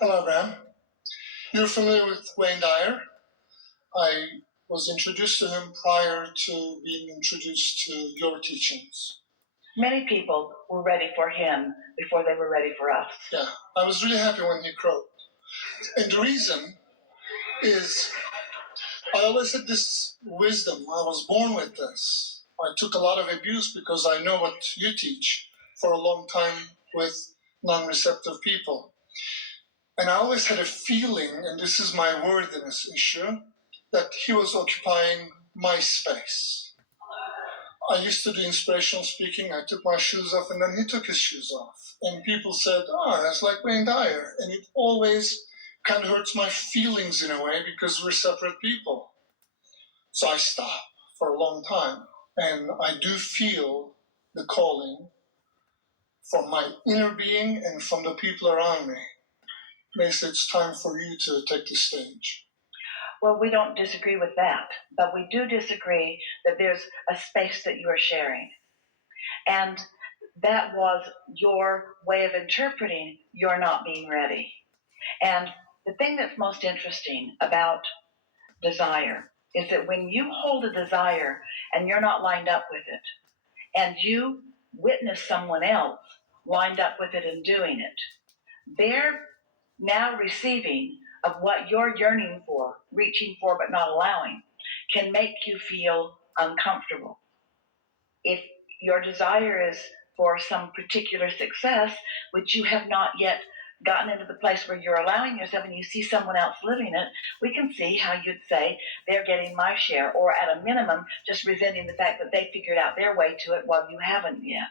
Hello, Bram. You're familiar with Wayne Dyer. I was introduced to him prior to being introduced to your teachings. Many people were ready for him before they were ready for us. Yeah, I was really happy when he croaked. And the reason is I always had this wisdom. I was born with this. I took a lot of abuse because I know what you teach for a long time with non-receptive people. And I always had a feeling, and this is my worthiness issue, that he was occupying my space. I used to do inspirational speaking. I took my shoes off, and then he took his shoes off. And people said, that's like Wayne Dyer. And it always kind of hurts my feelings in a way because we're separate people. So I stopped for a long time. And I do feel the calling from my inner being and from the people around me. They say it's time for you to take the stage. Well, we don't disagree with that, but we do disagree that there's a space that you are sharing. And that was your way of interpreting you're not being ready. And the thing that's most interesting about desire is that when you hold a desire and you're not lined up with it, and you witness someone else lined up with it and doing it, they're now receiving of what you're yearning for, reaching for but not allowing, can make you feel uncomfortable. If your desire is for some particular success, which you have not yet gotten into the place where you're allowing yourself, and you see someone else living it, we can see how you'd say they're getting my share, or at a minimum just resenting the fact that they figured out their way to it while you haven't yet.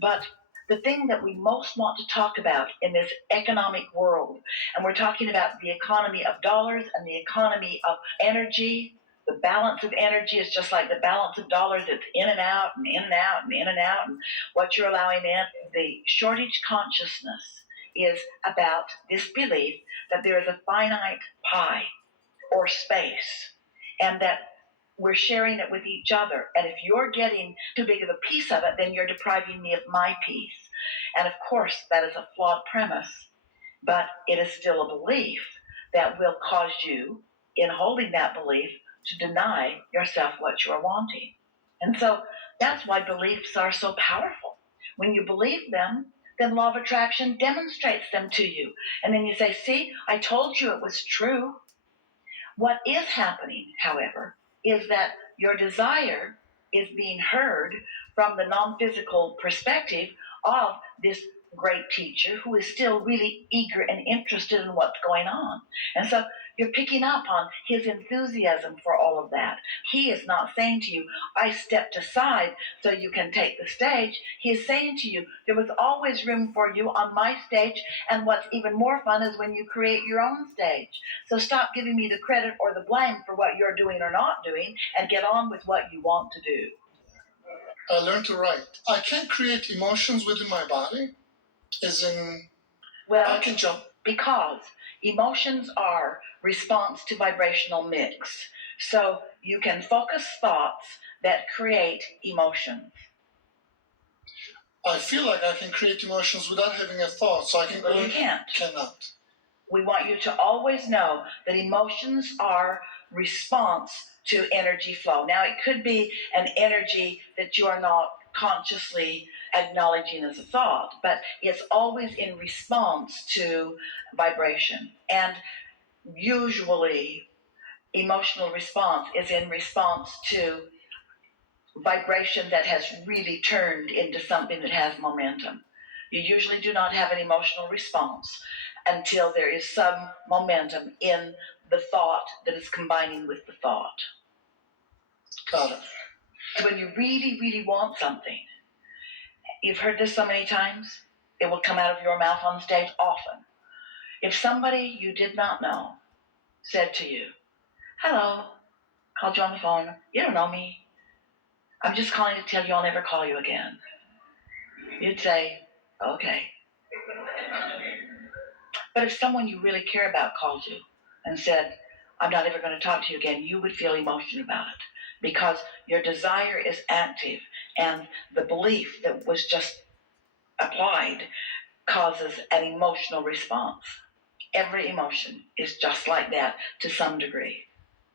But the thing that we most want to talk about in this economic world, and we're talking about the economy of dollars and the economy of energy. The balance of energy is just like the balance of dollars. It's in and out and in and out and in and out, and what you're allowing in. The shortage consciousness is about this belief that there is a finite pie or space, and that we're sharing it with each other. And if you're getting too big of a piece of it, then you're depriving me of my piece. And of course, that is a flawed premise, but it is still a belief that will cause you, in holding that belief, to deny yourself what you're wanting. And so that's why beliefs are so powerful. When you believe them, then law of attraction demonstrates them to you. And then you say, see, I told you it was true. What is happening, however, is that your desire is being heard from the non-physical perspective of this great teacher who is still really eager and interested in what's going on. And so you're picking up on his enthusiasm for all of that. He is not saying to you, I stepped aside so you can take the stage. He is saying to you, there was always room for you on my stage, and what's even more fun is when you create your own stage. So stop giving me the credit or the blame for what you're doing or not doing, and get on with what you want to do. I learned to write. I can't create emotions within my body, as in, I can jump. Because emotions are response to vibrational mix. So you can focus thoughts that create emotions. I feel like I can create emotions without having a thought, so I can go. You can't. Cannot. We want you to always know that emotions are response to energy flow. Now, it could be an energy that you are not consciously acknowledging as a thought, but it's always in response to vibration. And usually, emotional response is in response to vibration that has really turned into something that has momentum. You usually do not have an emotional response until there is some momentum in the thought that is combining with the thought. Got it. When you really, really want something, you've heard this so many times, it will come out of your mouth on stage often. If somebody you did not know said to you, hello, called you on the phone, you don't know me, I'm just calling to tell you I'll never call you again, you'd say, okay. But if someone you really care about called you and said, I'm not ever going to talk to you again, you would feel emotion about it, because your desire is active, and the belief that was just applied causes an emotional response. every emotion is just like that to some degree.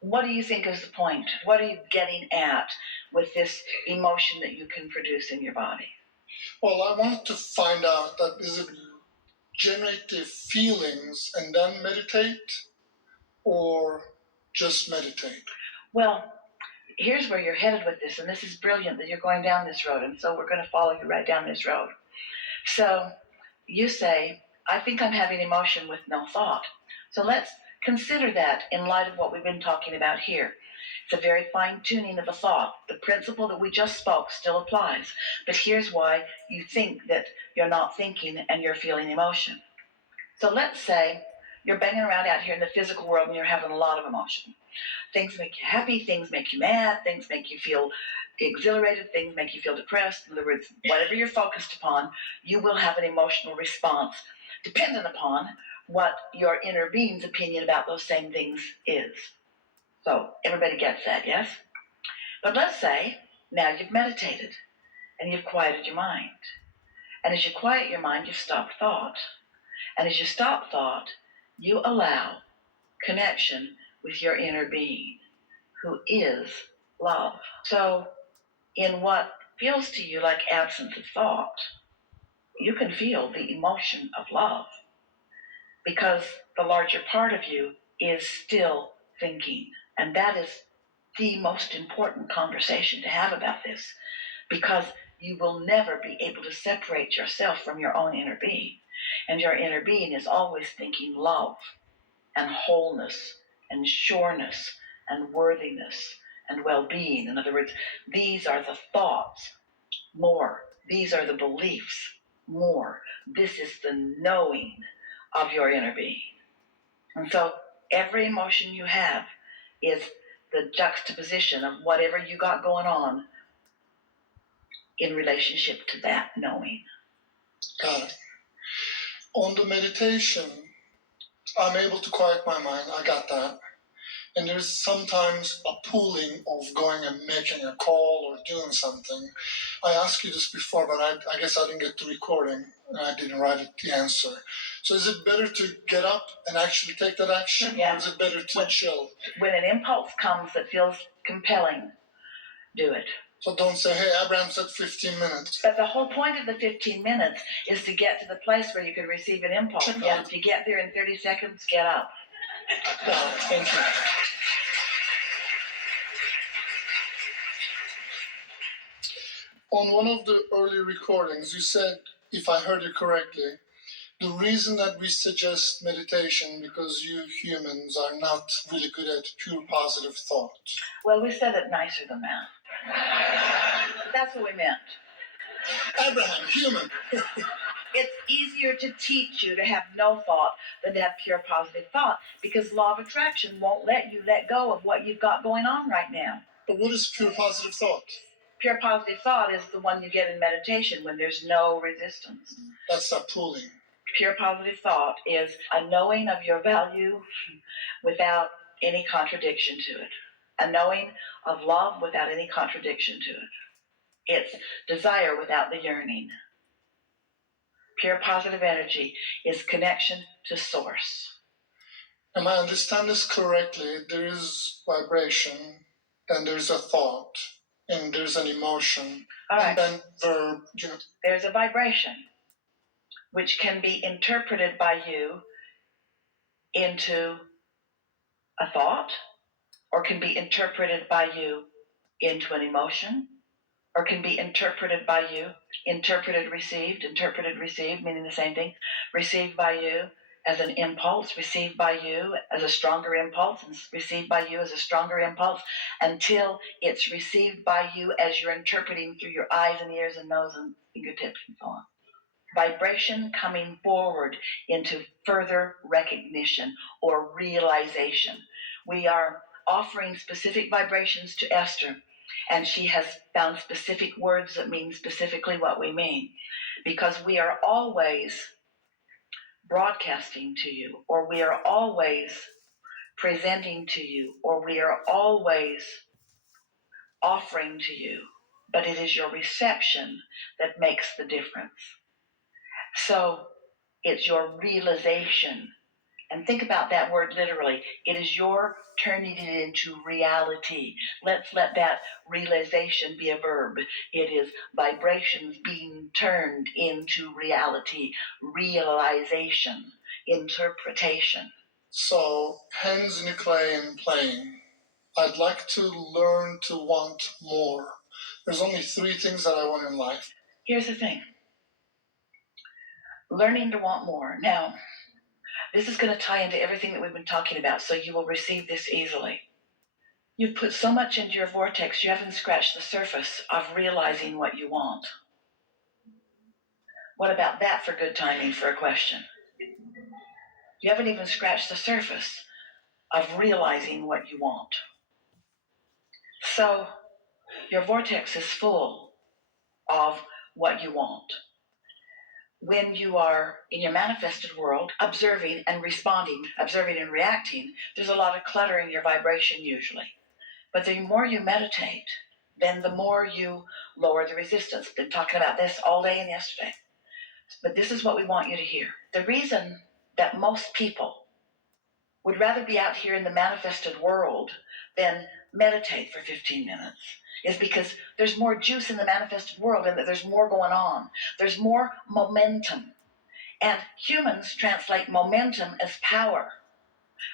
What do you think is the point? What are you getting at with this emotion that you can produce in your body? Well, I want to find out that is it generate the feelings and then meditate, or just meditate? Well, here's where you're headed with this, and this is brilliant that you're going down this road, and so we're going to follow you right down this road. So you say, I think I'm having emotion with no thought. So let's consider that in light of what we've been talking about here. It's a very fine-tuning of a thought. The principle that we just spoke still applies, but here's why you think that you're not thinking and you're feeling emotion. So let's say you're banging around out here in the physical world and you're having a lot of emotion. Things make you happy, things make you mad, things make you feel exhilarated, things make you feel depressed. In other words, whatever you're focused upon, you will have an emotional response dependent upon what your inner being's opinion about those same things is. So everybody gets that, yes? But let's say now you've meditated and you've quieted your mind. And as you quiet your mind, you've stopped thought. And as you stop thought, you allow connection with your inner being, who is love. So in what feels to you like absence of thought, you can feel the emotion of love, because the larger part of you is still thinking. And that is the most important conversation to have about this, because you will never be able to separate yourself from your own inner being. And your inner being is always thinking love and wholeness and sureness and worthiness and well-being. In other words, these are the thoughts more. These are the beliefs more. This is the knowing of your inner being. And so every emotion you have is the juxtaposition of whatever you got going on in relationship to that knowing. Got it. On the meditation, I'm able to quiet my mind. I got that. And there's sometimes a pulling of going and making a call or doing something. I asked you this before, but I guess I didn't get the recording and I didn't write it, the answer. So is it better to get up and actually take that action, or is it better to chill? When an impulse comes that feels compelling, do it. So don't say, hey, Abraham said 15 minutes. But the whole point of the 15 minutes is to get to the place where you can receive an impulse. Yeah, if you get there in 30 seconds, get up. Well, thank you. On one of the early recordings, you said, if I heard you correctly, the reason that we suggest meditation because you humans are not really good at pure positive thought. Well, we said it nicer than that. That's what we meant. Abraham, human. It's easier to teach you to have no thought than to have pure positive thought, because law of attraction won't let you let go of what you've got going on right now. But what is pure positive thought? Pure positive thought is the one you get in meditation when there's no resistance. That's that pulling. Pure positive thought is a knowing of your value without any contradiction to it. A knowing of love without any contradiction to it. It's desire without the yearning. Pure positive energy is connection to source. Am I understand this correctly? There is vibration, then there's a thought, and there's an emotion, All right. and then verb. There's a vibration which can be interpreted by you into a thought, or can be interpreted by you into an emotion, or can be interpreted by you, interpreted, received, meaning the same thing, received by you as an impulse, received by you as a stronger impulse, and received by you as a stronger impulse, until it's received by you as you're interpreting through your eyes and ears and nose and fingertips and so on. Vibration coming forward into further recognition or realization. We are offering specific vibrations to Esther, and she has found specific words that mean specifically what we mean, because we are always broadcasting to you, or we are always presenting to you, or we are always offering to you, but it is your reception that makes the difference. So it's your realization And think about that word literally. It is your turning it into reality. Let's let that realization be a verb. It is vibrations being turned into reality, realization, interpretation. So, hands in the clay and playing. I'd like to learn to want more. There's only 3 things that I want in life. Here's the thing. Learning to want more. Now, this is going to tie into everything that we've been talking about, so you will receive this easily. You've put so much into your vortex, you haven't scratched the surface of realizing what you want. What about that for good timing for a question? You haven't even scratched the surface of realizing what you want. So your vortex is full of what you want. When you are in your manifested world, observing and responding, observing and reacting, there's a lot of clutter in your vibration usually. But the more you meditate, then the more you lower the resistance. Been talking about this all day and yesterday. But this is what we want you to hear. The reason that most people would rather be out here in the manifested world than meditate for 15 minutes is because there's more juice in the manifested world and that there's more going on. There's more momentum. And humans translate momentum as power.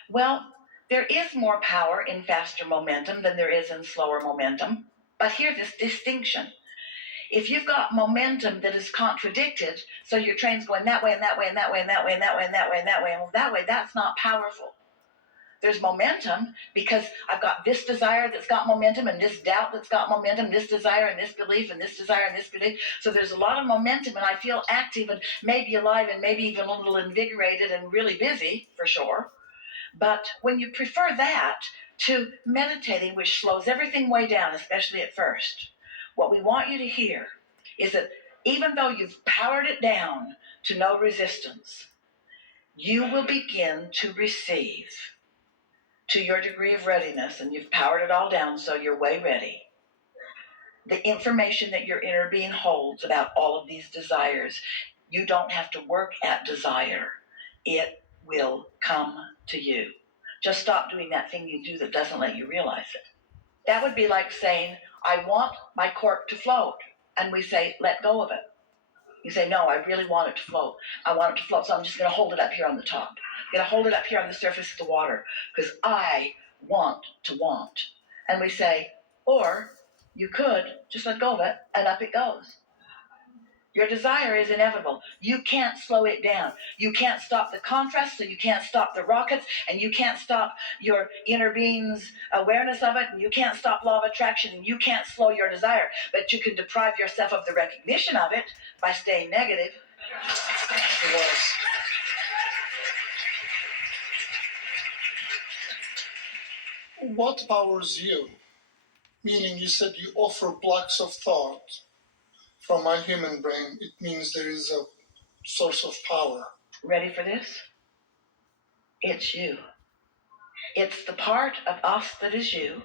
Well, there is more power in faster momentum than there is in slower momentum. But here's this distinction. If you've got momentum that is contradicted, so your train's going that way and that way and that way and that way and that way and that way and that way and that way, that's not powerful. There's momentum because I've got this desire that's got momentum and this doubt that's got momentum, this desire and this belief and this desire and this belief. So there's a lot of momentum and I feel active and maybe alive and maybe even a little invigorated and really busy for sure. But when you prefer that to meditating, which slows everything way down, especially at first, what we want you to hear is that even though you've powered it down to no resistance, you will begin to receive to your degree of readiness, and you've powered it all down so you're way ready, the information that your inner being holds about all of these desires. You don't have to work at desire. It will come to you. Just stop doing that thing you do that doesn't let you realize it. That would be like saying, I want my cork to float. And we say, let go of it. You say, no, I really want it to float. I want it to float, so I'm just going to hold it up here on the top. I'm going to hold it up here on the surface of the water because I want to want. And we say, or you could just let go of it and up it goes. Your desire is inevitable. You can't slow it down. You can't stop the contrast, so you can't stop the rockets, and you can't stop your inner being's awareness of it, and you can't stop law of attraction, and you can't slow your desire. But you can deprive yourself of the recognition of it by staying negative. Yes. What powers you? Meaning you said you offer blocks of thought from my human brain. It means there is a source of power. Ready for this? It's you. It's the part of us that is you,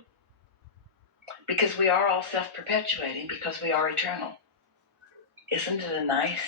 because we are all self-perpetuating, because we are eternal. Isn't it a nice